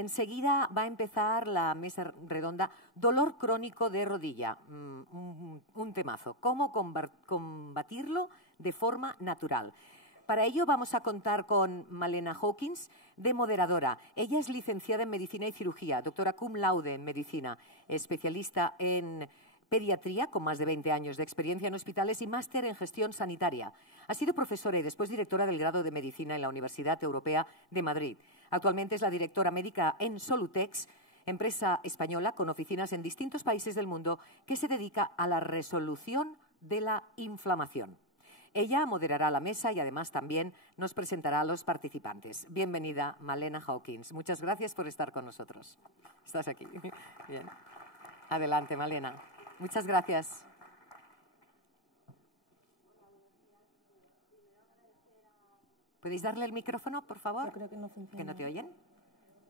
Enseguida va a empezar la mesa redonda Dolor crónico de rodilla, un temazo. ¿Cómo combatirlo de forma natural? Para ello vamos a contar con Malena Hawkins, de moderadora. Ella es licenciada en Medicina y Cirugía, doctora cum laude en Medicina, especialista en pediatría, con más de 20 años de experiencia en hospitales y máster en gestión sanitaria. Ha sido profesora y después directora del grado de Medicina en la Universidad Europea de Madrid. Actualmente es la directora médica en Solutex, empresa española con oficinas en distintos países del mundo que se dedica a la resolución de la inflamación. Ella moderará la mesa y además también nos presentará a los participantes. Bienvenida, Malena Hawkins. Muchas gracias por estar con nosotros. Estás aquí. Bien. Adelante, Malena. Muchas gracias. ¿Podéis darle el micrófono, por favor? Yo creo que no funciona. ¿Que no te oyen?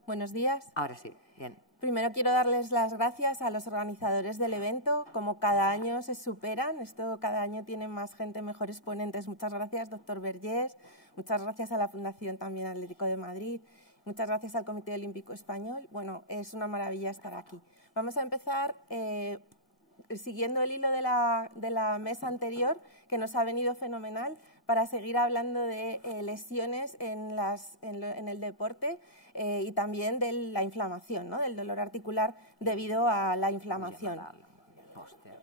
Buenos días. Ahora sí, bien. Primero quiero darles las gracias a los organizadores del evento. Como cada año se superan, cada año tienen más gente, mejores ponentes. Muchas gracias, doctor Vergés. Muchas gracias a la Fundación también Atlético de Madrid. Muchas gracias al Comité Olímpico Español. Bueno, es una maravilla estar aquí. Vamos a empezar siguiendo el hilo de la mesa anterior, que nos ha venido fenomenal, para seguir hablando de lesiones en el deporte y también de la inflamación, ¿no? Del dolor articular debido a la inflamación.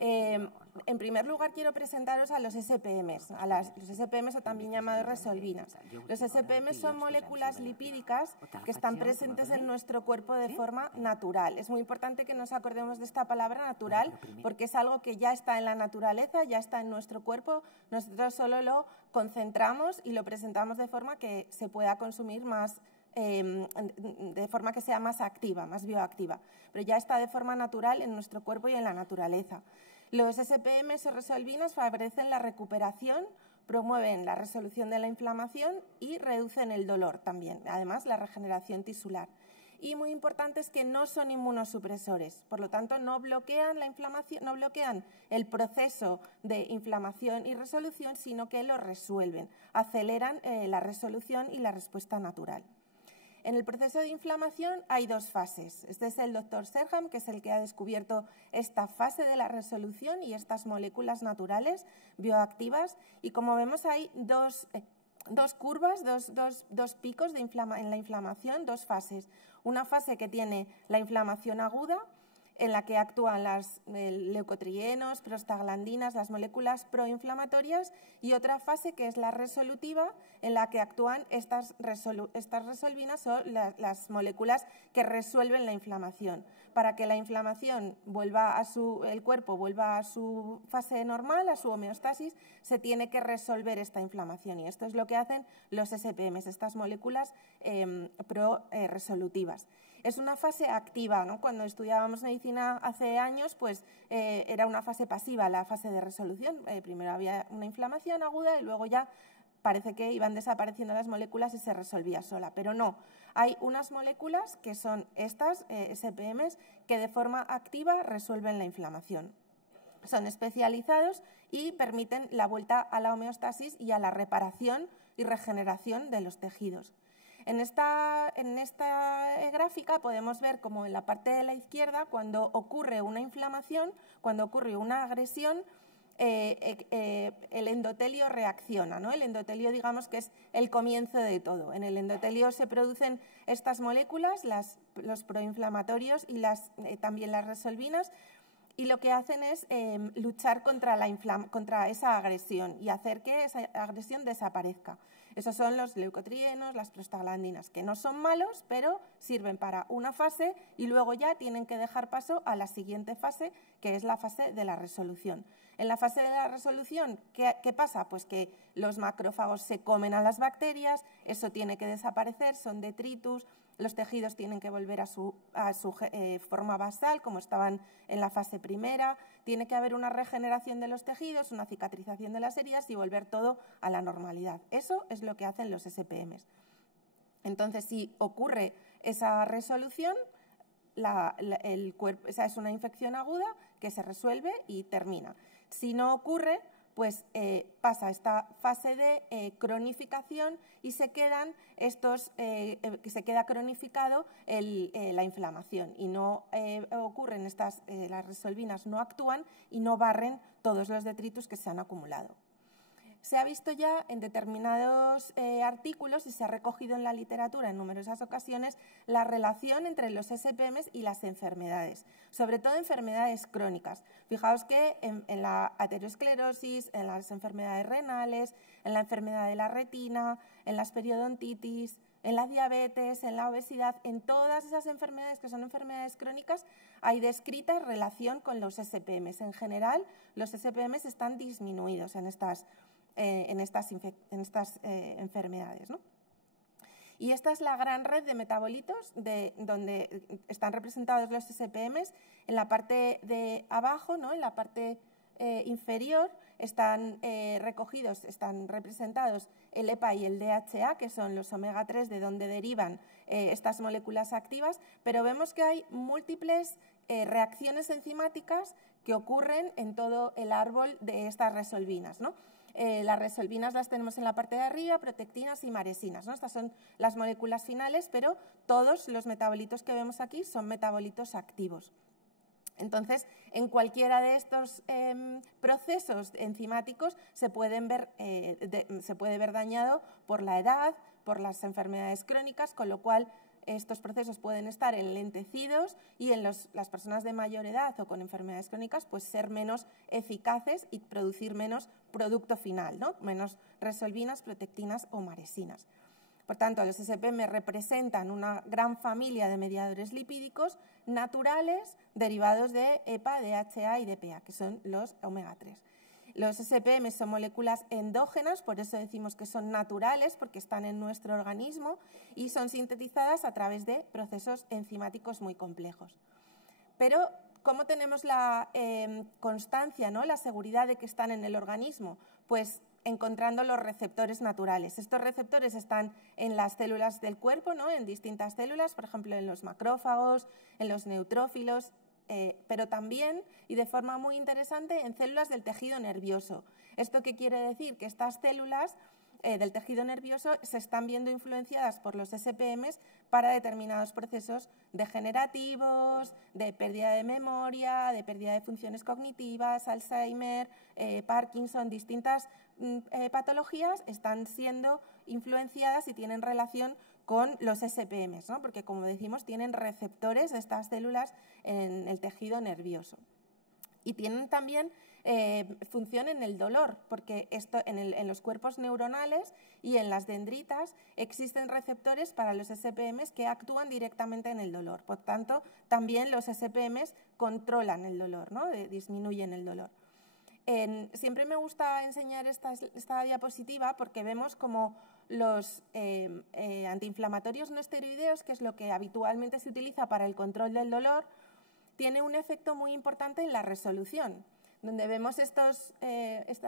En primer lugar, quiero presentaros a los SPMs, los SPMs o también llamados resolvinas. Los SPMs son moléculas lipídicas que están presentes en nuestro cuerpo de forma natural. Es muy importante que nos acordemos de esta palabra natural porque es algo que ya está en la naturaleza, ya está en nuestro cuerpo. Nosotros solo lo concentramos y lo presentamos de forma que se pueda consumir más, de forma que sea más activa, más bioactiva. Pero ya está de forma natural en nuestro cuerpo y en la naturaleza. Los SPMs o resolvinas favorecen la recuperación, promueven la resolución de la inflamación y reducen el dolor también, además la regeneración tisular. Y muy importante es que no son inmunosupresores, por lo tanto no bloquean la inflamación, no bloquean el proceso de inflamación y resolución, sino que lo resuelven, aceleran la resolución y la respuesta natural. En el proceso de inflamación hay dos fases. Este es el doctor Serham, que es el que ha descubierto esta fase de la resolución y estas moléculas naturales bioactivas. Y como vemos hay dos curvas, dos picos en la inflamación, dos fases. Una fase que tiene la inflamación aguda, en la que actúan las leucotrienos, prostaglandinas, las moléculas proinflamatorias, y otra fase que es la resolutiva, en la que actúan estas resolvinas o las moléculas que resuelven la inflamación. Para que la inflamación el cuerpo vuelva a su fase normal, a su homeostasis, se tiene que resolver esta inflamación, y esto es lo que hacen los SPMs, estas moléculas resolutivas. Es una fase activa, ¿no? Cuando estudiábamos medicina hace años, pues era una fase pasiva, la fase de resolución. Primero había una inflamación aguda y luego ya parece que iban desapareciendo las moléculas y se resolvía sola. Pero no, hay unas moléculas que son estas SPMs que de forma activa resuelven la inflamación. Son especializados y permiten la vuelta a la homeostasis y a la reparación y regeneración de los tejidos. En esta gráfica podemos ver como en la parte de la izquierda, cuando ocurre una inflamación, cuando ocurre una agresión, el endotelio reacciona, ¿no? El endotelio, digamos que es el comienzo de todo. En el endotelio se producen estas moléculas, los proinflamatorios y también las resolvinas, y lo que hacen es luchar contra esa agresión y hacer que esa agresión desaparezca. Esos son los leucotrienos, las prostaglandinas, que no son malos, pero sirven para una fase y luego ya tienen que dejar paso a la siguiente fase, que es la fase de la resolución. En la fase de la resolución, ¿qué pasa? Pues que los macrófagos se comen a las bacterias, eso tiene que desaparecer, son detritus, los tejidos tienen que volver a su forma basal, como estaban en la fase primera, tiene que haber una regeneración de los tejidos, una cicatrización de las heridas y volver todo a la normalidad. Eso es lo que hacen los SPMs. Entonces, si ocurre esa resolución, esa es una infección aguda que se resuelve y termina. Si no ocurre, pues pasa esta fase de cronificación y se queda cronificado la inflamación y no ocurren las resolvinas no actúan y no barren todos los detritus que se han acumulado. Se ha visto ya en determinados artículos y se ha recogido en la literatura en numerosas ocasiones la relación entre los SPMs y las enfermedades, sobre todo enfermedades crónicas. Fijaos que en la aterosclerosis, en las enfermedades renales, en la enfermedad de la retina, en las periodontitis, en la diabetes, en la obesidad, en todas esas enfermedades que son enfermedades crónicas hay descrita relación con los SPMs. En general, los SPMs están disminuidos en estas enfermedades, ¿no? Y esta es la gran red de metabolitos donde están representados los SPMs. En la parte de abajo, ¿no? En la parte inferior están están representados el EPA y el DHA, que son los omega 3 de donde derivan estas moléculas activas, pero vemos que hay múltiples reacciones enzimáticas que ocurren en todo el árbol de estas resolvinas, ¿no? Las resolvinas las tenemos en la parte de arriba, protectinas y maresinas, ¿no? Estas son las moléculas finales, pero todos los metabolitos que vemos aquí son metabolitos activos. Entonces, en cualquiera de estos procesos enzimáticos se puede ver dañado por la edad, por las enfermedades crónicas, con lo cual estos procesos pueden estar enlentecidos y en las personas de mayor edad o con enfermedades crónicas pues ser menos eficaces y producir menos producto final, ¿no? Menos resolvinas, protectinas o maresinas. Por tanto, los SPM representan una gran familia de mediadores lipídicos naturales derivados de EPA, DHA y DPA, que son los omega 3. Los SPM son moléculas endógenas, por eso decimos que son naturales, porque están en nuestro organismo y son sintetizadas a través de procesos enzimáticos muy complejos. Pero, ¿cómo tenemos la constancia, ¿no? La seguridad de que están en el organismo? Pues encontrando los receptores naturales. Estos receptores están en las células del cuerpo, ¿no? En distintas células, por ejemplo, en los macrófagos, en los neutrófilos, pero también, y de forma muy interesante, en células del tejido nervioso. ¿Esto qué quiere decir? Que estas células del tejido nervioso se están viendo influenciadas por los SPMs para determinados procesos degenerativos, de pérdida de memoria, de pérdida de funciones cognitivas, Alzheimer, Parkinson, distintas patologías están siendo influenciadas y tienen relación con los SPMs, ¿no? Porque, como decimos, tienen receptores de estas células en el tejido nervioso. Y tienen también función en el dolor, porque en los cuerpos neuronales y en las dendritas existen receptores para los SPMs que actúan directamente en el dolor. Por tanto, también los SPMs controlan el dolor, ¿no? Disminuyen el dolor. Siempre me gusta enseñar esta diapositiva porque vemos como los antiinflamatorios no esteroideos, que es lo que habitualmente se utiliza para el control del dolor, tiene un efecto muy importante en la resolución, donde vemos estas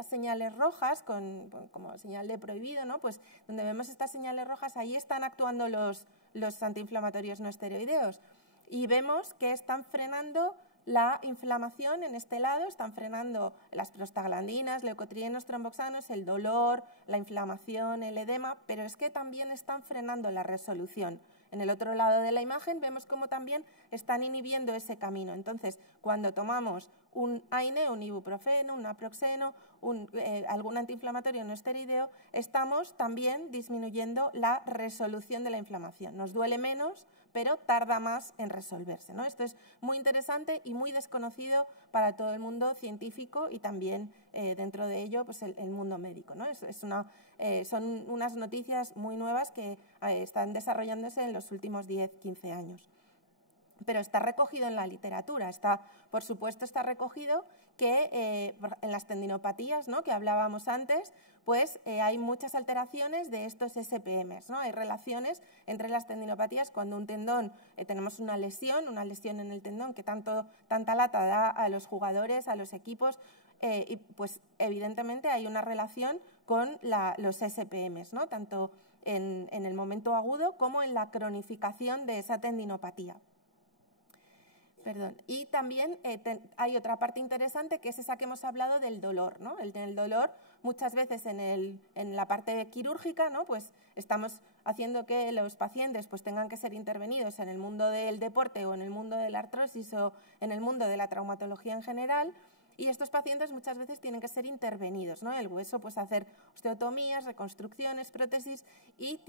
señales rojas como señal de prohibido, ¿no? Pues donde vemos estas señales rojas, ahí están actuando los antiinflamatorios no esteroideos y vemos que están frenando la inflamación en este lado, están frenando las prostaglandinas, leucotrienos, tromboxanos, el dolor, la inflamación, el edema, pero es que también están frenando la resolución. En el otro lado de la imagen vemos cómo también están inhibiendo ese camino. Entonces, cuando tomamos un AINE, un ibuprofeno, un naproxeno, algún antiinflamatorio no esteroideo, estamos también disminuyendo la resolución de la inflamación. Nos duele menos, pero tarda más en resolverse, ¿no? Esto es muy interesante y muy desconocido para todo el mundo científico y también dentro de ello pues el mundo médico, ¿no? Son unas noticias muy nuevas que están desarrollándose en los últimos 10-15 años. Pero está recogido en la literatura, por supuesto está recogido que en las tendinopatías, ¿no? Que hablábamos antes, pues hay muchas alteraciones de estos SPMs, ¿no? Hay relaciones entre las tendinopatías cuando un tendón, tenemos una lesión en el tendón que tanta lata da a los jugadores, a los equipos, y pues evidentemente hay una relación con los SPMs, ¿no? Tanto en el momento agudo como en la cronificación de esa tendinopatía. Perdón. Y también hay otra parte interesante que es esa que hemos hablado del dolor, ¿no? El dolor, muchas veces en la parte quirúrgica, ¿no? Pues estamos haciendo que los pacientes pues tengan que ser intervenidos en el mundo del deporte o en el mundo de la artrosis o en el mundo de la traumatología en general. Y estos pacientes muchas veces tienen que ser intervenidos, ¿no? El hueso, pues hacer osteotomías, reconstrucciones, prótesis y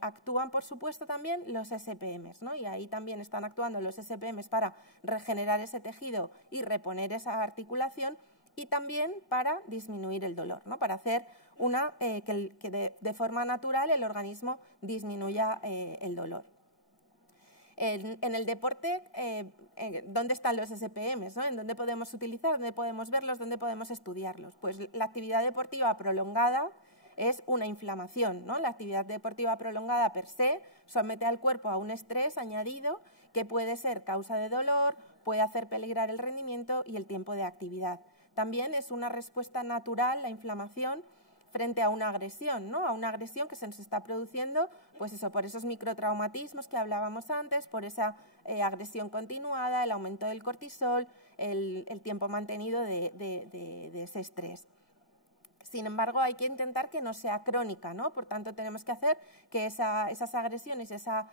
actúan, por supuesto, también los SPMs, ¿no? Y ahí también están actuando los SPMs para regenerar ese tejido y reponer esa articulación y también para disminuir el dolor, ¿no? Para hacer que de forma natural el organismo disminuya el dolor. En el deporte, ¿dónde están los SPMs? ¿No? ¿En dónde podemos utilizar? ¿Dónde podemos verlos? ¿Dónde podemos estudiarlos? Pues la actividad deportiva prolongada es una inflamación, ¿no? La actividad deportiva prolongada per se somete al cuerpo a un estrés añadido que puede ser causa de dolor, puede hacer peligrar el rendimiento y el tiempo de actividad. También es una respuesta natural, la inflamación, frente a una agresión, ¿no? A una agresión que se nos está produciendo, pues eso, por esos microtraumatismos que hablábamos antes, por esa agresión continuada, el aumento del cortisol, el tiempo mantenido de ese estrés. Sin embargo, hay que intentar que no sea crónica, ¿no? Por tanto, tenemos que hacer que esas agresiones, esa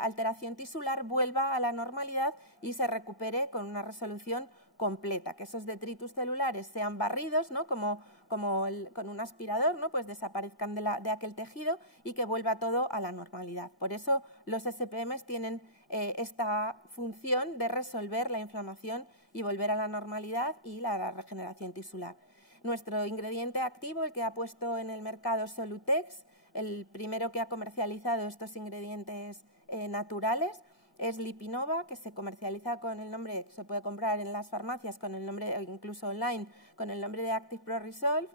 alteración tisular vuelva a la normalidad y se recupere con una resolución completa, que esos detritus celulares sean barridos, ¿no? Como con un aspirador, ¿no? Pues desaparezcan de aquel tejido y que vuelva todo a la normalidad. Por eso los SPMs tienen esta función de resolver la inflamación y volver a la normalidad y la regeneración tisular. Nuestro ingrediente activo, el que ha puesto en el mercado Solutex, el primero que ha comercializado estos ingredientes naturales, es Lipinova, que se comercializa con el nombre, se puede comprar en las farmacias con el nombre, incluso online, con el nombre de Active Pro Resolve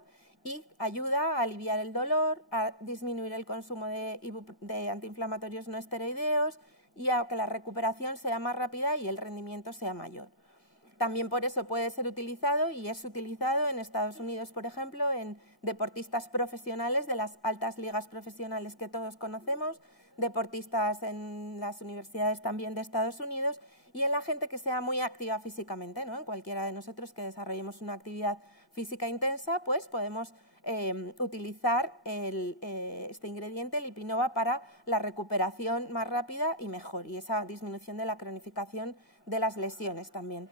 y ayuda a aliviar el dolor, a disminuir el consumo de antiinflamatorios no esteroideos y a que la recuperación sea más rápida y el rendimiento sea mayor. También por eso puede ser utilizado y es utilizado en Estados Unidos, por ejemplo, en deportistas profesionales de las altas ligas profesionales que todos conocemos, deportistas en las universidades también de Estados Unidos y en la gente que sea muy activa físicamente, ¿no? En cualquiera de nosotros que desarrollemos una actividad física intensa, pues podemos utilizar este ingrediente, Lipinova, para la recuperación más rápida y mejor y esa disminución de la cronificación de las lesiones también.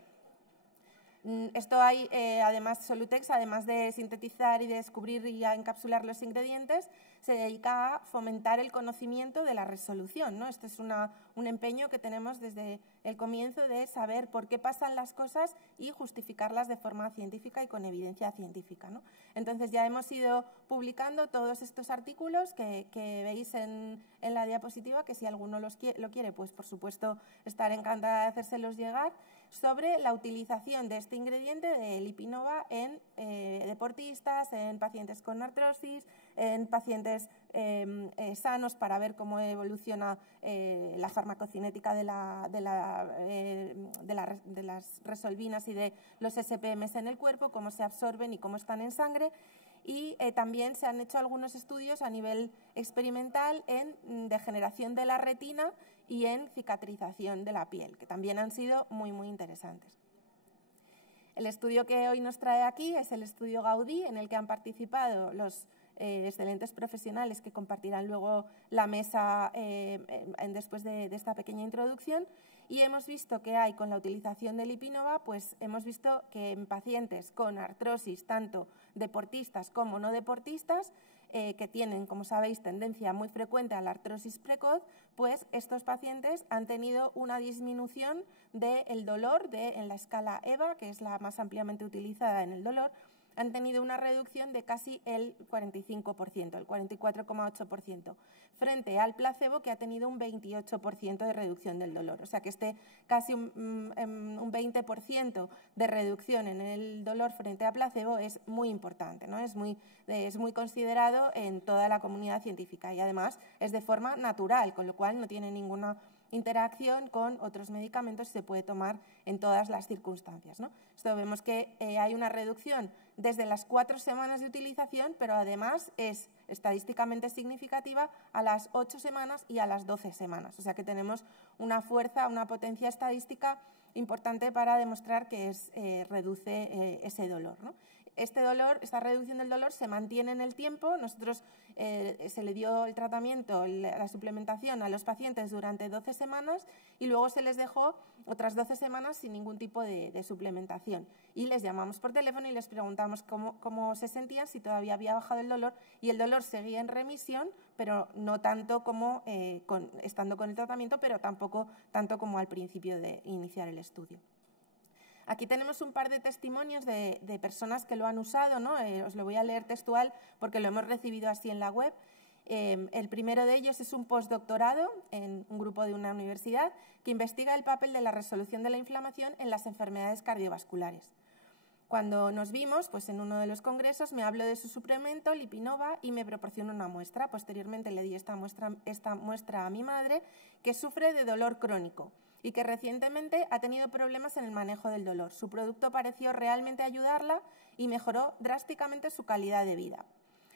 Esto hay, además, Solutex, además de sintetizar y de descubrir y a encapsular los ingredientes, se dedica a fomentar el conocimiento de la resolución, ¿no? Este es un empeño que tenemos desde el comienzo de saber por qué pasan las cosas y justificarlas de forma científica y con evidencia científica, ¿no? Entonces ya hemos ido publicando todos estos artículos que veis en la diapositiva, que si alguno lo quiere, pues por supuesto estaré encantada de hacérselos llegar, sobre la utilización de este ingrediente de Lipinova en deportistas, en pacientes con artrosis, en pacientes sanos para ver cómo evoluciona la farmacocinética de las resolvinas y de los SPMs en el cuerpo, cómo se absorben y cómo están en sangre. Y también se han hecho algunos estudios a nivel experimental en degeneración de la retina y en cicatrización de la piel, que también han sido muy, muy interesantes. El estudio que hoy nos trae aquí es el estudio Gaudí, en el que han participado los excelentes profesionales que compartirán luego la mesa después de esta pequeña introducción. Y hemos visto que hay, con la utilización de Lipinova, pues hemos visto que en pacientes con artrosis, tanto deportistas como no deportistas, que tienen, como sabéis, tendencia muy frecuente a la artrosis precoz, pues estos pacientes han tenido una disminución del dolor en la escala EVA, que es la más ampliamente utilizada en el dolor, han tenido una reducción de casi el 45%, el 44,8%, frente al placebo, que ha tenido un 28% de reducción del dolor. O sea que casi un 20% de reducción en el dolor frente a placebo es muy importante, ¿no? Es muy considerado en toda la comunidad científica y además es de forma natural, con lo cual no tiene ninguna interacción con otros medicamentos y se puede tomar en todas las circunstancias, ¿no? Esto vemos que hay una reducción desde las 4 semanas de utilización, pero además es estadísticamente significativa a las 8 semanas y a las 12 semanas. O sea que tenemos una fuerza, una potencia estadística importante para demostrar que reduce ese dolor, ¿no? Esta reducción del dolor se mantiene en el tiempo. Nosotros se le dio el tratamiento, la suplementación a los pacientes durante 12 semanas y luego se les dejó otras 12 semanas sin ningún tipo de suplementación. Y les llamamos por teléfono y les preguntamos cómo se sentían, si todavía había bajado el dolor, y el dolor seguía en remisión, pero no tanto como estando con el tratamiento, pero tampoco tanto como al principio de iniciar el estudio. Aquí tenemos un par de testimonios de personas que lo han usado, ¿no? Os lo voy a leer textual porque lo hemos recibido así en la web. El primero de ellos es un postdoctorado en un grupo de una universidad que investiga el papel de la resolución de la inflamación en las enfermedades cardiovasculares. Cuando nos vimos, pues en uno de los congresos me habló de su suplemento, Lipinova, y me proporcionó una muestra. Posteriormente le di esta muestra a mi madre, que sufre de dolor crónico y que recientemente ha tenido problemas en el manejo del dolor. Su producto pareció realmente ayudarla y mejoró drásticamente su calidad de vida.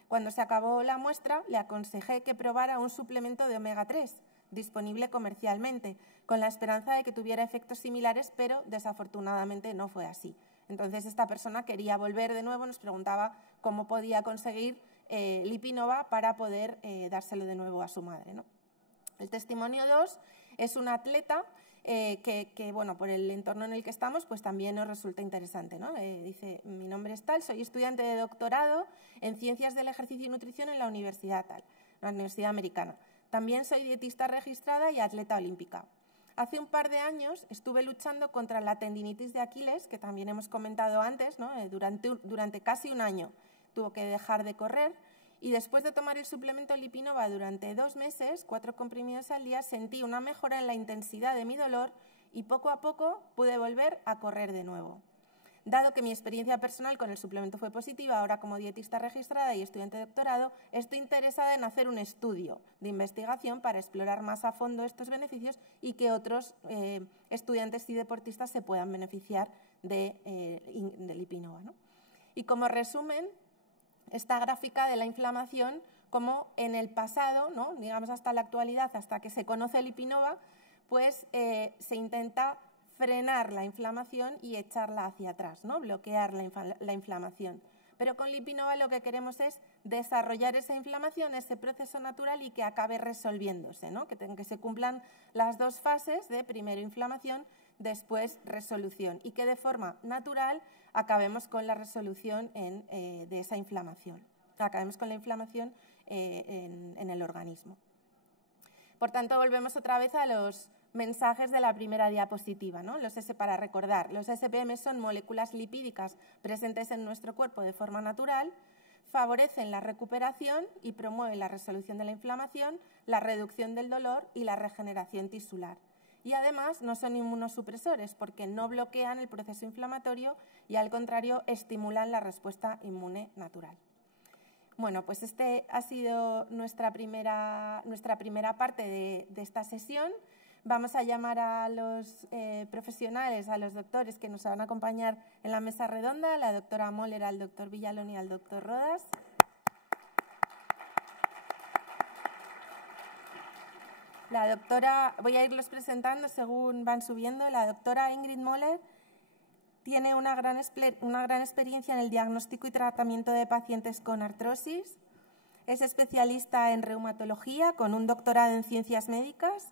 Cuando se acabó la muestra, le aconsejé que probara un suplemento de omega 3, disponible comercialmente, con la esperanza de que tuviera efectos similares, pero desafortunadamente no fue así. Entonces esta persona quería volver de nuevo, nos preguntaba cómo podía conseguir Lipinova para poder dárselo de nuevo a su madre, ¿no? El testimonio 2 es un atleta que, bueno, por el entorno en el que estamos, pues también nos resulta interesante, ¿no? Dice, mi nombre es tal, soy estudiante de doctorado en Ciencias del Ejercicio y Nutrición en la Universidad tal, la Universidad Americana. También soy dietista registrada y atleta olímpica. Hace un par de años estuve luchando contra la tendinitis de Aquiles, que también hemos comentado antes, ¿no? Durante casi un año. Tuvo que dejar de correr. Y después de tomar el suplemento Lipinova durante 2 meses, 4 comprimidos al día, sentí una mejora en la intensidad de mi dolor y poco a poco pude volver a correr de nuevo. Dado que mi experiencia personal con el suplemento fue positiva, ahora como dietista registrada y estudiante de doctorado, estoy interesada en hacer un estudio de investigación para explorar más a fondo estos beneficios y que otros estudiantes y deportistas se puedan beneficiar de Lipinova, ¿no? Y como resumen, esta gráfica de la inflamación, como en el pasado, ¿no? Digamos hasta la actualidad, hasta que se conoce Lipinova, pues se intenta frenar la inflamación y echarla hacia atrás, ¿no? Bloquear la inflamación. Pero con Lipinova lo que queremos es desarrollar esa inflamación, ese proceso natural, y que acabe resolviéndose, ¿no? Que se cumplan las 2 fases de primero inflamación, después resolución, y que de forma natural acabemos con la resolución de esa inflamación, acabemos con la inflamación en el organismo. Por tanto, volvemos otra vez a los mensajes de la primera diapositiva, ¿no? Para recordar, los SPM son moléculas lipídicas presentes en nuestro cuerpo de forma natural, favorecen la recuperación y promueven la resolución de la inflamación, la reducción del dolor y la regeneración tisular. Y además no son inmunosupresores porque no bloquean el proceso inflamatorio y al contrario estimulan la respuesta inmune natural. Bueno, pues este ha sido nuestra primera parte de esta sesión. Vamos a llamar a los profesionales, a los doctores que nos van a acompañar en la mesa redonda, a la doctora Moller, al doctor Villalón y al doctor Rodas. La doctora, voy a irlos presentando según van subiendo. La doctora Ingrid Moller tiene una gran experiencia en el diagnóstico y tratamiento de pacientes con artrosis. Es especialista en reumatología con un doctorado en ciencias médicas.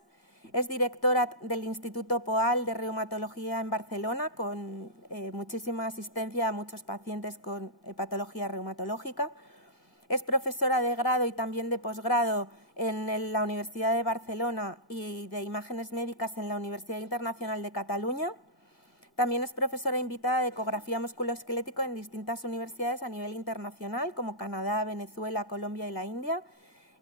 Es directora del Instituto Poal de Reumatología en Barcelona con muchísima asistencia a muchos pacientes con patología reumatológica. Es profesora de grado y también de posgrado en la Universidad de Barcelona y de imágenes médicas en la Universidad Internacional de Cataluña. También es profesora invitada de ecografía musculoesquelética en distintas universidades a nivel internacional, como Canadá, Venezuela, Colombia y la India.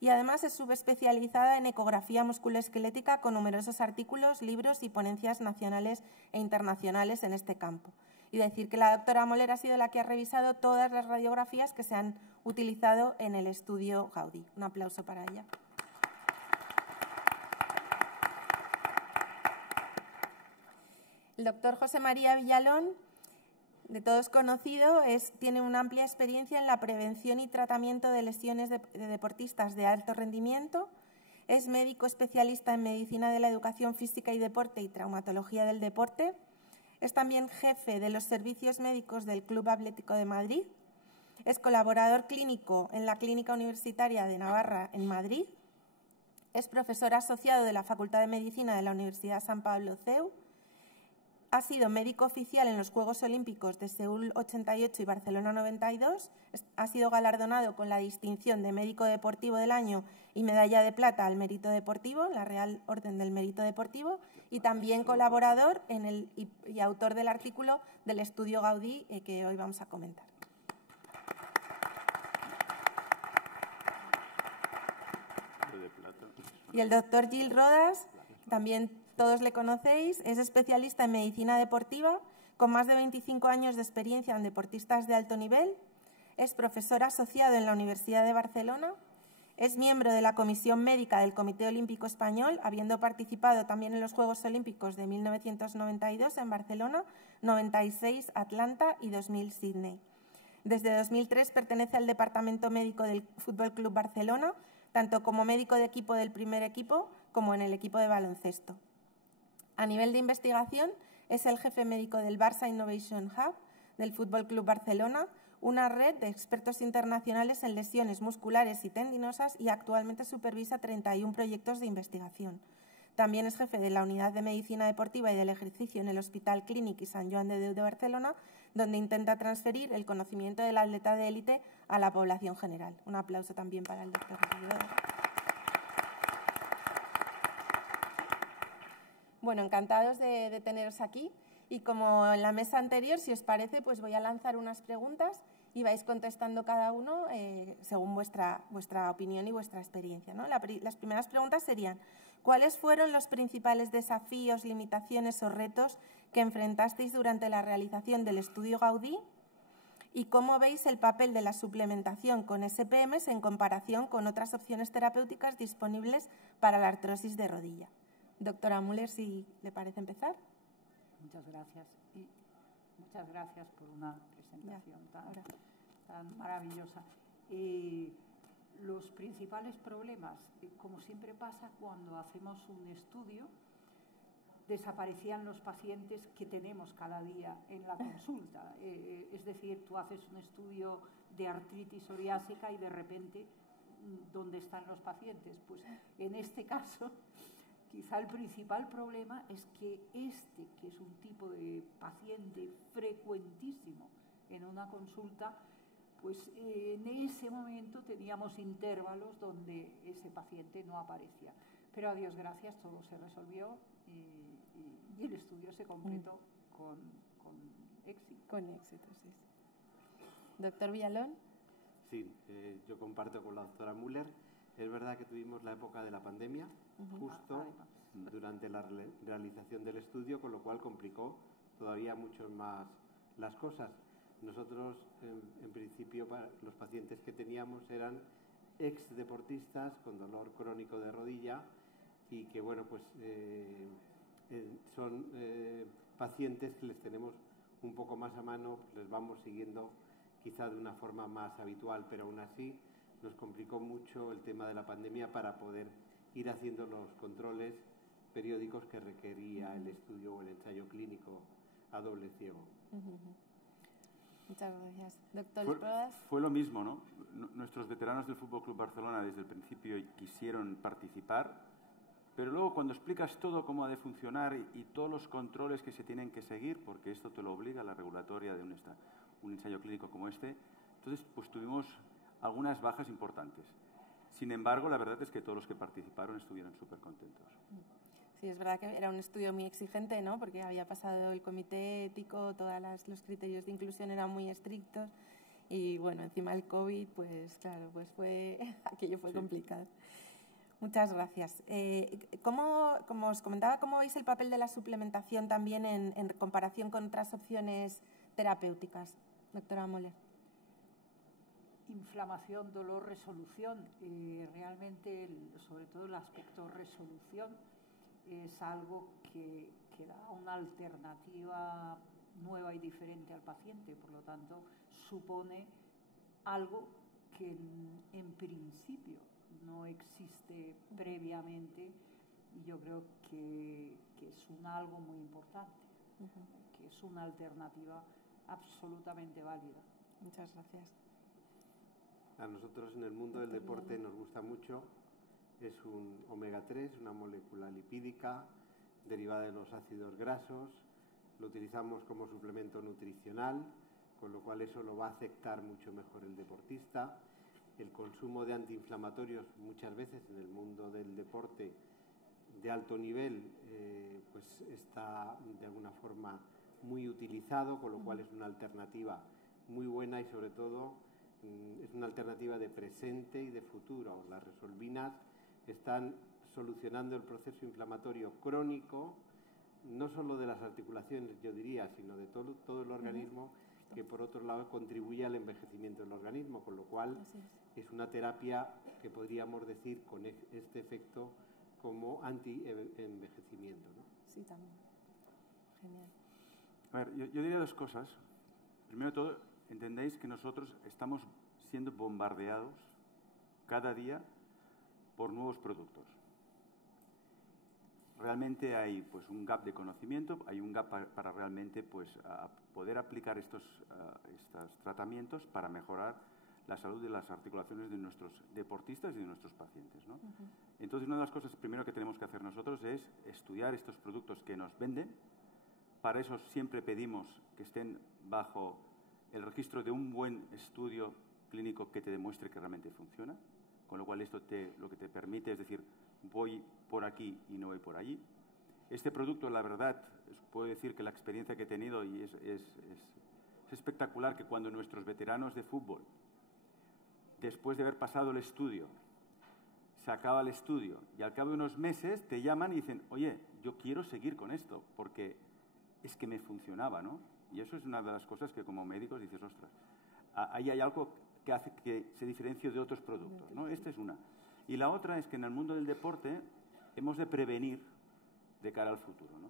Y además es subespecializada en ecografía musculoesquelética con numerosos artículos, libros y ponencias nacionales e internacionales en este campo. Y decir que la doctora Moller ha sido la que ha revisado todas las radiografías que se han utilizado en el estudio Gaudí. Un aplauso para ella. El doctor José María Villalón, de todos conocido, tiene una amplia experiencia en la prevención y tratamiento de lesiones de deportistas de alto rendimiento. Es médico especialista en medicina de la educación física y deporte y traumatología del deporte. Es también jefe de los servicios médicos del Club Atlético de Madrid. Es colaborador clínico en la Clínica Universitaria de Navarra en Madrid. Es profesor asociado de la Facultad de Medicina de la Universidad San Pablo CEU. Ha sido médico oficial en los Juegos Olímpicos de Seúl 88 y Barcelona 92. Ha sido galardonado con la distinción de Médico Deportivo del Año y Medalla de Plata al Mérito Deportivo, la Real Orden del Mérito Deportivo, y también colaborador y autor del artículo del estudio Gaudí que hoy vamos a comentar. Y el doctor Gil Rodas, también todos le conocéis, es especialista en medicina deportiva, con más de 25 años de experiencia en deportistas de alto nivel. Es profesor asociado en la Universidad de Barcelona. Es miembro de la Comisión Médica del Comité Olímpico Español, habiendo participado también en los Juegos Olímpicos de 1992 en Barcelona, 96 Atlanta y 2000 Sydney. Desde 2003 pertenece al Departamento Médico del Fútbol Club Barcelona, tanto como médico de equipo del primer equipo como en el equipo de baloncesto. A nivel de investigación, es el jefe médico del Barça Innovation Hub del Fútbol Club Barcelona, una red de expertos internacionales en lesiones musculares y tendinosas, y actualmente supervisa 31 proyectos de investigación. También es jefe de la Unidad de Medicina Deportiva y del Ejercicio en el Hospital Clínic y Sant Joan de Déu de Barcelona, donde intenta transferir el conocimiento del atleta de élite a la población general. Un aplauso también para el doctor Rodríguez. Bueno, encantados de teneros aquí, y como en la mesa anterior, si os parece, pues voy a lanzar unas preguntas y vais contestando cada uno según vuestra opinión y vuestra experiencia, ¿no? Las primeras preguntas serían: ¿cuáles fueron los principales desafíos, limitaciones o retos que enfrentasteis durante la realización del estudio Gaudí? ¿Y cómo veis el papel de la suplementación con SPMs en comparación con otras opciones terapéuticas disponibles para la artrosis de rodilla? Doctora Müller, si le parece empezar. Muchas gracias. Y muchas gracias por una presentación tan maravillosa. Los principales problemas, como siempre pasa cuando hacemos un estudio, desaparecían los pacientes que tenemos cada día en la consulta. Es decir, tú haces un estudio de artritis psoriásica y de repente, ¿dónde están los pacientes? Pues en este caso, quizá el principal problema es que que es un tipo de paciente frecuentísimo en una consulta, pues en ese momento teníamos intervalos donde ese paciente no aparecía. Pero a Dios gracias, todo se resolvió y el estudio se completó con éxito. Con éxito, sí. Doctor Villalón. Sí, yo comparto con la doctora Müller. Es verdad que tuvimos la época de la pandemia justo durante la realización del estudio, con lo cual complicó todavía mucho más las cosas. Nosotros, en principio, los pacientes que teníamos eran ex deportistas con dolor crónico de rodilla y que, bueno, pues son pacientes que les tenemos un poco más a mano, les vamos siguiendo quizá de una forma más habitual, pero aún así nos complicó mucho el tema de la pandemia para poder ir haciendo los controles periódicos que requería el estudio o el ensayo clínico a doble ciego. Muchas gracias. Doctor Rodas. Fue lo mismo, ¿no? Nuestros veteranos del Fútbol Club Barcelona desde el principio quisieron participar, pero luego cuando explicas todo cómo ha de funcionar y todos los controles que se tienen que seguir, porque esto te lo obliga la regulatoria de un ensayo clínico como este, entonces pues tuvimos algunas bajas importantes. Sin embargo, la verdad es que todos los que participaron estuvieron súper contentos. Sí, es verdad que era un estudio muy exigente, ¿no? Porque había pasado el comité ético, los criterios de inclusión eran muy estrictos y, bueno, encima el COVID, pues claro, pues aquello fue complicado. Muchas gracias. Como os comentaba, ¿cómo veis el papel de la suplementación también en comparación con otras opciones terapéuticas? Doctora Müller. Inflamación, dolor, resolución. Realmente, sobre todo el aspecto resolución, es algo que da una alternativa nueva y diferente al paciente. Por lo tanto, supone algo que en principio no existe previamente y yo creo que es algo muy importante, que es una alternativa absolutamente válida. Muchas gracias. A nosotros en el mundo del deporte nos gusta mucho. Es un omega 3, una molécula lipídica derivada de los ácidos grasos. Lo utilizamos como suplemento nutricional, con lo cual eso lo va a aceptar mucho mejor el deportista. El consumo de antiinflamatorios muchas veces en el mundo del deporte de alto nivel pues está de alguna forma muy utilizado, con lo cual es una alternativa muy buena y sobre todo es una alternativa de presente y de futuro. Las resolvinas están solucionando el proceso inflamatorio crónico, no solo de las articulaciones, yo diría, sino de todo el organismo, que por otro lado contribuye al envejecimiento del organismo, con lo cual es una terapia que podríamos decir con este efecto como anti-envejecimiento, ¿no? Sí, también. Genial. A ver, yo diría dos cosas. Primero de todo, entendéis que nosotros estamos siendo bombardeados cada día por nuevos productos. Realmente hay pues un gap de conocimiento, hay un gap para realmente pues poder aplicar estos tratamientos para mejorar la salud de las articulaciones de nuestros deportistas y de nuestros pacientes, ¿no? Entonces, una de las cosas primero que tenemos que hacer nosotros es estudiar estos productos que nos venden. Para eso siempre pedimos que estén bajo el registro de un buen estudio clínico que te demuestre que realmente funciona, con lo cual esto lo que te permite es decir, voy por aquí y no voy por allí. Este producto, la verdad, puedo decir que la experiencia que he tenido y es espectacular, que cuando nuestros veteranos de fútbol, después de haber pasado el estudio, se acaba el estudio y al cabo de unos meses te llaman y dicen, oye, yo quiero seguir con esto porque es que me funcionaba, ¿no? Y eso es una de las cosas que como médicos dices, ostras, ahí hay algo que hace que se diferencie de otros productos, ¿no? Esta es una. Y la otra es que en el mundo del deporte hemos de prevenir de cara al futuro, ¿no?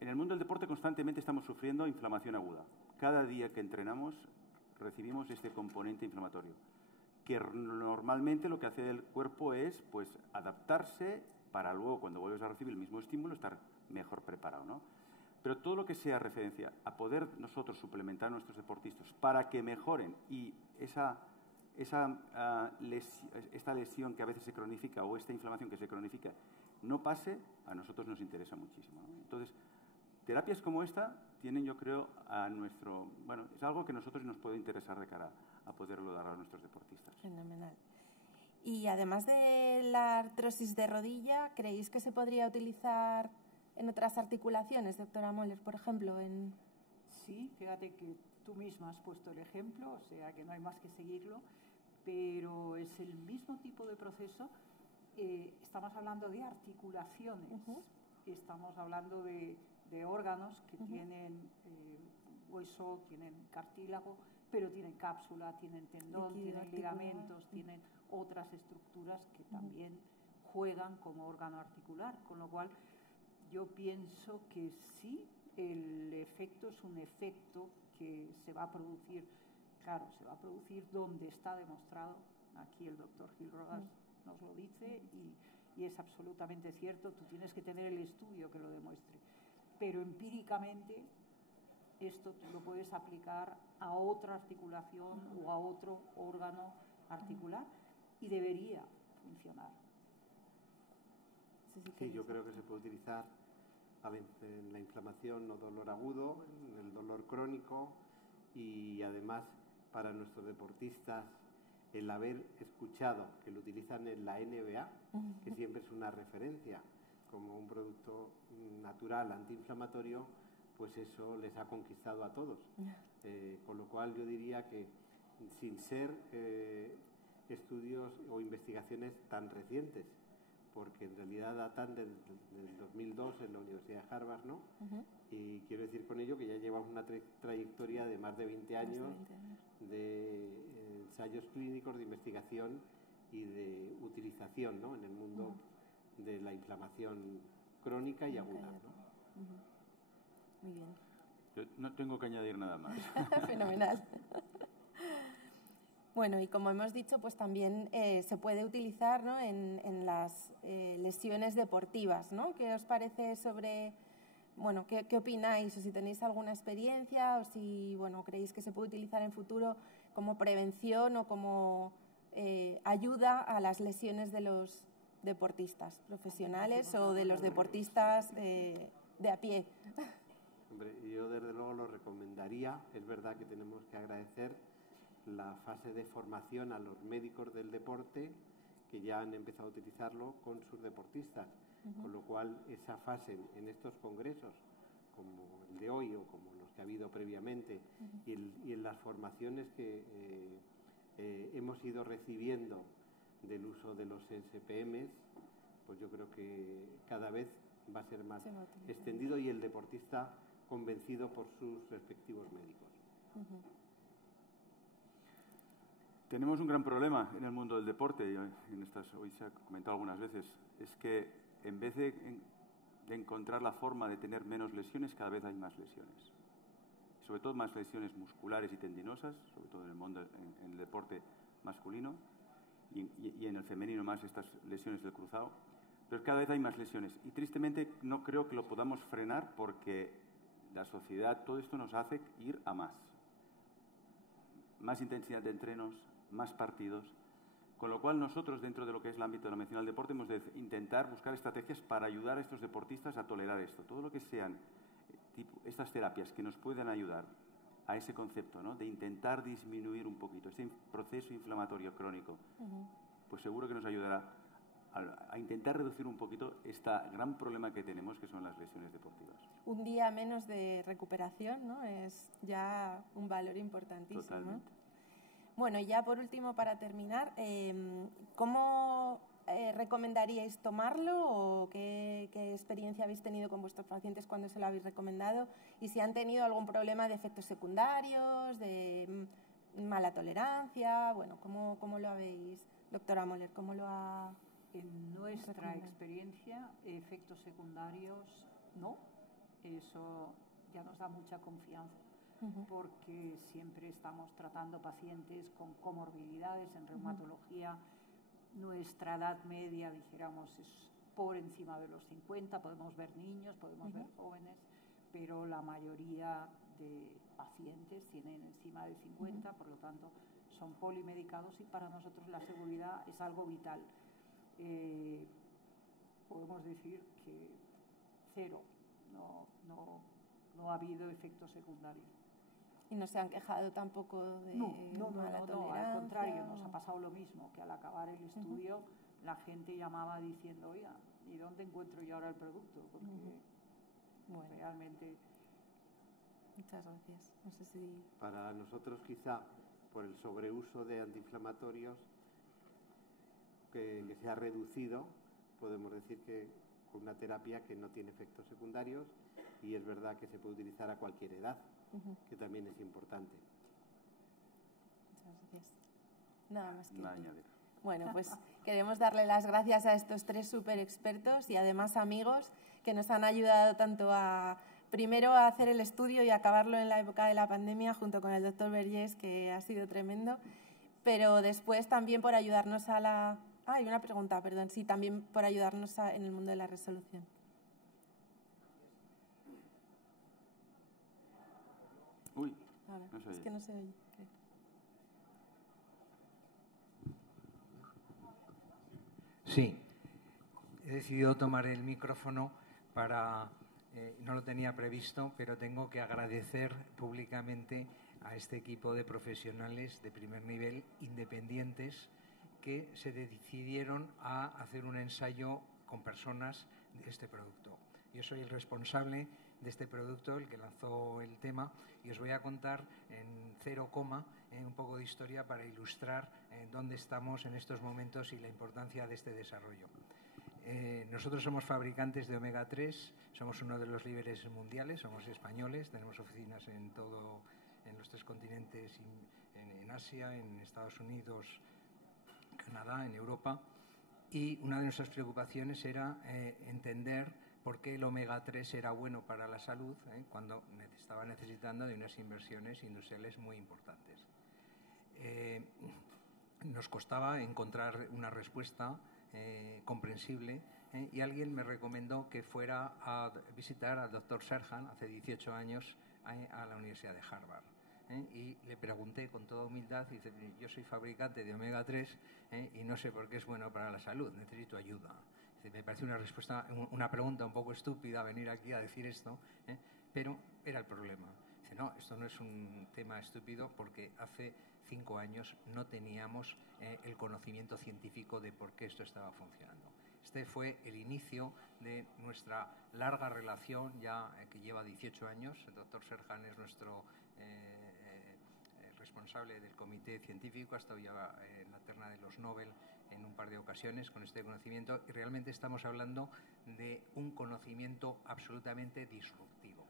En el mundo del deporte constantemente estamos sufriendo inflamación aguda. Cada día que entrenamos recibimos este componente inflamatorio, que normalmente lo que hace el cuerpo es pues adaptarse para luego, cuando vuelves a recibir el mismo estímulo, estar mejor preparado, ¿no? Pero todo lo que sea referencia a poder nosotros suplementar a nuestros deportistas para que mejoren y esta lesión que a veces se cronifica o esta inflamación que se cronifica no pase, a nosotros nos interesa muchísimo, ¿no? Entonces, terapias como esta tienen, yo creo, bueno, es algo que a nosotros nos puede interesar de cara a poderlo dar a nuestros deportistas. Fenomenal. Y además de la artrosis de rodilla, ¿creéis que se podría utilizar en otras articulaciones, doctora Moller, por ejemplo? Sí, fíjate que tú misma has puesto el ejemplo, o sea que no hay más que seguirlo, pero es el mismo tipo de proceso. Estamos hablando de articulaciones, estamos hablando de órganos que tienen hueso, tienen cartílago, pero tienen cápsula, tienen tendón, tienen ligamentos, tienen otras estructuras que también juegan como órgano articular, con lo cual yo pienso que sí, el efecto es un efecto que se va a producir, claro, se va a producir donde está demostrado. Aquí el doctor Gil Rodas nos lo dice y es absolutamente cierto, tú tienes que tener el estudio que lo demuestre. Pero empíricamente esto tú lo puedes aplicar a otra articulación o a otro órgano articular y debería funcionar. Sí, yo creo que se puede utilizar en la inflamación o dolor agudo, en el dolor crónico y además para nuestros deportistas el haber escuchado que lo utilizan en la NBA, que siempre es una referencia como un producto natural antiinflamatorio, pues eso les ha conquistado a todos. Con lo cual yo diría que sin ser estudios o investigaciones tan recientes, porque en realidad datan del 2002 en la Universidad de Harvard, ¿no? Y quiero decir con ello que ya llevamos una trayectoria de más de 20 años de ensayos clínicos, de investigación y de utilización, ¿no? En el mundo de la inflamación crónica y aguda, ¿no? Muy bien. Yo no tengo que añadir nada más. Fenomenal. Bueno, y como hemos dicho, pues también se puede utilizar, ¿no? en las lesiones deportivas, ¿no? ¿Qué os parece sobre bueno, ¿qué opináis? O si tenéis alguna experiencia o si, bueno, creéis que se puede utilizar en futuro como prevención o como ayuda a las lesiones de los deportistas profesionales o de los deportistas de a pie. Hombre, yo desde luego lo recomendaría. Es verdad que tenemos que agradecer la fase de formación a los médicos del deporte que ya han empezado a utilizarlo con sus deportistas, con lo cual esa fase en estos congresos, como el de hoy o como los que ha habido previamente, y en las formaciones que hemos ido recibiendo del uso de los SPMs, pues yo creo que cada vez va a ser más extendido y el deportista convencido por sus respectivos médicos. Tenemos un gran problema en el mundo del deporte, y hoy se ha comentado algunas veces, es que en vez de encontrar la forma de tener menos lesiones, cada vez hay más lesiones. Sobre todo más lesiones musculares y tendinosas, sobre todo en el mundo, en el deporte masculino, y en el femenino más estas lesiones del cruzado. Pero cada vez hay más lesiones y tristemente no creo que lo podamos frenar porque la sociedad, todo esto nos hace ir a más. Más intensidad de entrenos, más partidos, con lo cual nosotros dentro de lo que es el ámbito de la medicina del deporte hemos de intentar buscar estrategias para ayudar a estos deportistas a tolerar esto. Todo lo que sean estas terapias que nos puedan ayudar a ese concepto, ¿no?, de intentar disminuir un poquito ese proceso inflamatorio crónico, pues seguro que nos ayudará a intentar reducir un poquito este gran problema que tenemos, que son las lesiones deportivas. Un día menos de recuperación, ¿no?, es ya un valor importantísimo. Totalmente. Bueno, y ya por último, para terminar, ¿cómo recomendaríais tomarlo o qué experiencia habéis tenido con vuestros pacientes cuando se lo habéis recomendado? Y si han tenido algún problema de efectos secundarios, de mala tolerancia, bueno, ¿cómo lo habéis, doctora Moller, cómo lo ha...? En nuestra experiencia, efectos secundarios no, eso ya nos da mucha confianza, porque siempre estamos tratando pacientes con comorbilidades en reumatología. Nuestra edad media, dijéramos, es por encima de los 50, podemos ver niños, podemos ver jóvenes, pero la mayoría de pacientes tienen encima de 50, por lo tanto son polimedicados y para nosotros la seguridad es algo vital. Podemos decir que cero, no ha habido efectos secundarios. ¿Y no se han quejado tampoco de mala tolerancia? Al contrario, nos ha pasado lo mismo, que al acabar el estudio la gente llamaba diciendo, oiga, ¿y dónde encuentro yo ahora el producto? Porque realmente... Muchas gracias. No sé si... Para nosotros quizá por el sobreuso de antiinflamatorios que se ha reducido, podemos decir que con una terapia que no tiene efectos secundarios y es verdad que se puede utilizar a cualquier edad, que también es importante. Muchas gracias. Nada más que añadir. Bueno, pues queremos darle las gracias a estos tres súper expertos y además amigos que nos han ayudado tanto primero a hacer el estudio y a acabarlo en la época de la pandemia junto con el doctor Vergés, que ha sido tremendo, pero después también por ayudarnos a la... hay una pregunta, perdón. Sí, también por ayudarnos en el mundo de la resolución. Uy, ahora, no se oye. Es que no se oye. Creo. Sí, he decidido tomar el micrófono para... no lo tenía previsto, pero tengo que agradecer públicamente a este equipo de profesionales de primer nivel independientes que se decidieron a hacer un ensayo con personas de este producto. Yo soy el responsable de este producto, el que lanzó el tema, y os voy a contar en 0, un poco de historia para ilustrar dónde estamos en estos momentos y la importancia de este desarrollo. Nosotros somos fabricantes de omega 3, somos uno de los líderes mundiales, somos españoles, tenemos oficinas en los 3 continentes, en Asia, en Estados Unidos, Canadá, en Europa, y una de nuestras preocupaciones era entender por qué el omega 3 era bueno para la salud cuando estaba necesitando de unas inversiones industriales muy importantes. Nos costaba encontrar una respuesta comprensible, y alguien me recomendó que fuera a visitar al doctor Serhan hace 18 años a la Universidad de Harvard. Y le pregunté con toda humildad, y dice, yo soy fabricante de omega 3 y no sé por qué es bueno para la salud, necesito ayuda. Dice, me parece una pregunta un poco estúpida venir aquí a decir esto, pero era el problema. Dice, no, esto no es un tema estúpido porque hace 5 años no teníamos el conocimiento científico de por qué esto estaba funcionando. Este fue el inicio de nuestra larga relación, ya que lleva 18 años. El doctor Serhan es nuestro responsable del comité científico, ha estado ya en la terna de los Nobel en un par de ocasiones con este conocimiento, y realmente estamos hablando de un conocimiento absolutamente disruptivo.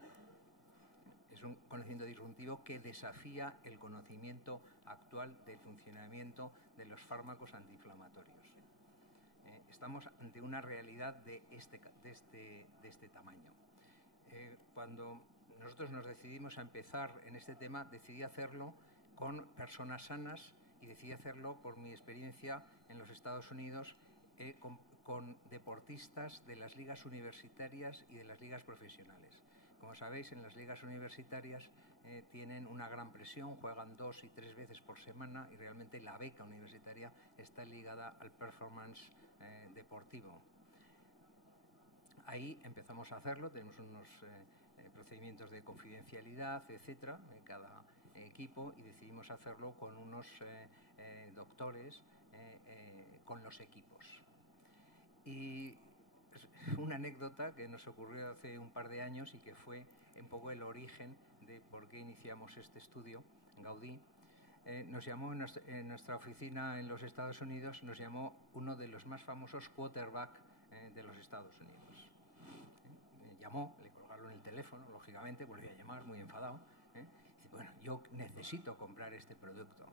Es un conocimiento disruptivo que desafía el conocimiento actual del funcionamiento de los fármacos antiinflamatorios. Estamos ante una realidad de este tamaño. Cuando nosotros nos decidimos a empezar en este tema, decidí hacerlo con personas sanas y decidí hacerlo por mi experiencia en los Estados Unidos con deportistas de las ligas universitarias y de las ligas profesionales. Como sabéis, en las ligas universitarias tienen una gran presión, juegan 2 y 3 veces por semana, y realmente la beca universitaria está ligada al performance deportivo. Ahí empezamos a hacerlo, tenemos unos procedimientos de confidencialidad, etcétera, en cada equipo, y decidimos hacerlo con unos doctores con los equipos. Y una anécdota que nos ocurrió hace un par de años y que fue un poco el origen de por qué iniciamos este estudio, Gaudí. Nos llamó en nuestra oficina en los Estados Unidos, nos llamó uno de los más famosos quarterback de los Estados Unidos. Me llamó, le colgaron el teléfono, lógicamente, volví a llamar muy enfadado. Dice, bueno, yo necesito comprar este producto.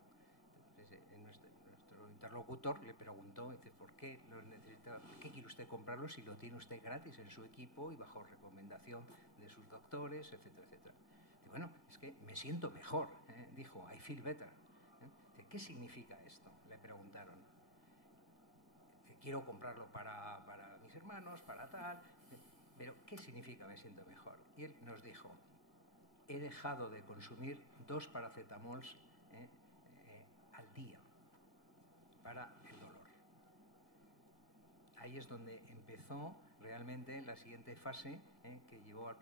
Entonces, nuestro interlocutor le preguntó, dice, ¿por qué lo necesita? ¿Por qué quiere usted comprarlo si lo tiene usted gratis en su equipo y bajo recomendación de sus doctores, etcétera, etcétera? Dice, bueno, es que me siento mejor, dijo, I feel better. Dice, ¿qué significa esto? Le preguntaron. Dice, quiero comprarlo para mis hermanos, para tal, pero ¿qué significa me siento mejor? Y él nos dijo, he dejado de consumir 2 paracetamols al día para el dolor. Ahí es donde empezó realmente la siguiente fase que llevó al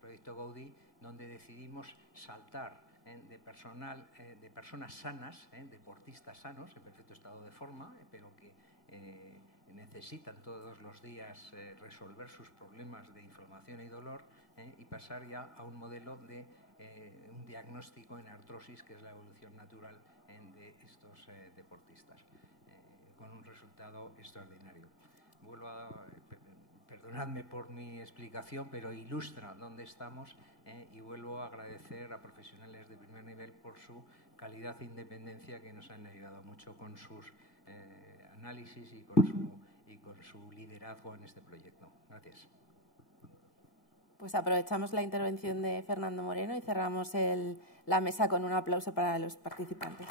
proyecto Gaudí, donde decidimos saltar de personas sanas, deportistas sanos, en perfecto estado de forma, pero que necesitan todos los días resolver sus problemas de inflamación y dolor, y pasar ya a un modelo de un diagnóstico en artrosis, que es la evolución natural de estos deportistas, con un resultado extraordinario. Perdonadme por mi explicación, pero ilustra dónde estamos, y vuelvo a agradecer a profesionales de primer nivel por su calidad e independencia, que nos han ayudado mucho con sus análisis y con su liderazgo en este proyecto. Gracias. Pues aprovechamos la intervención de Fernando Moreno y cerramos la mesa con un aplauso para los participantes.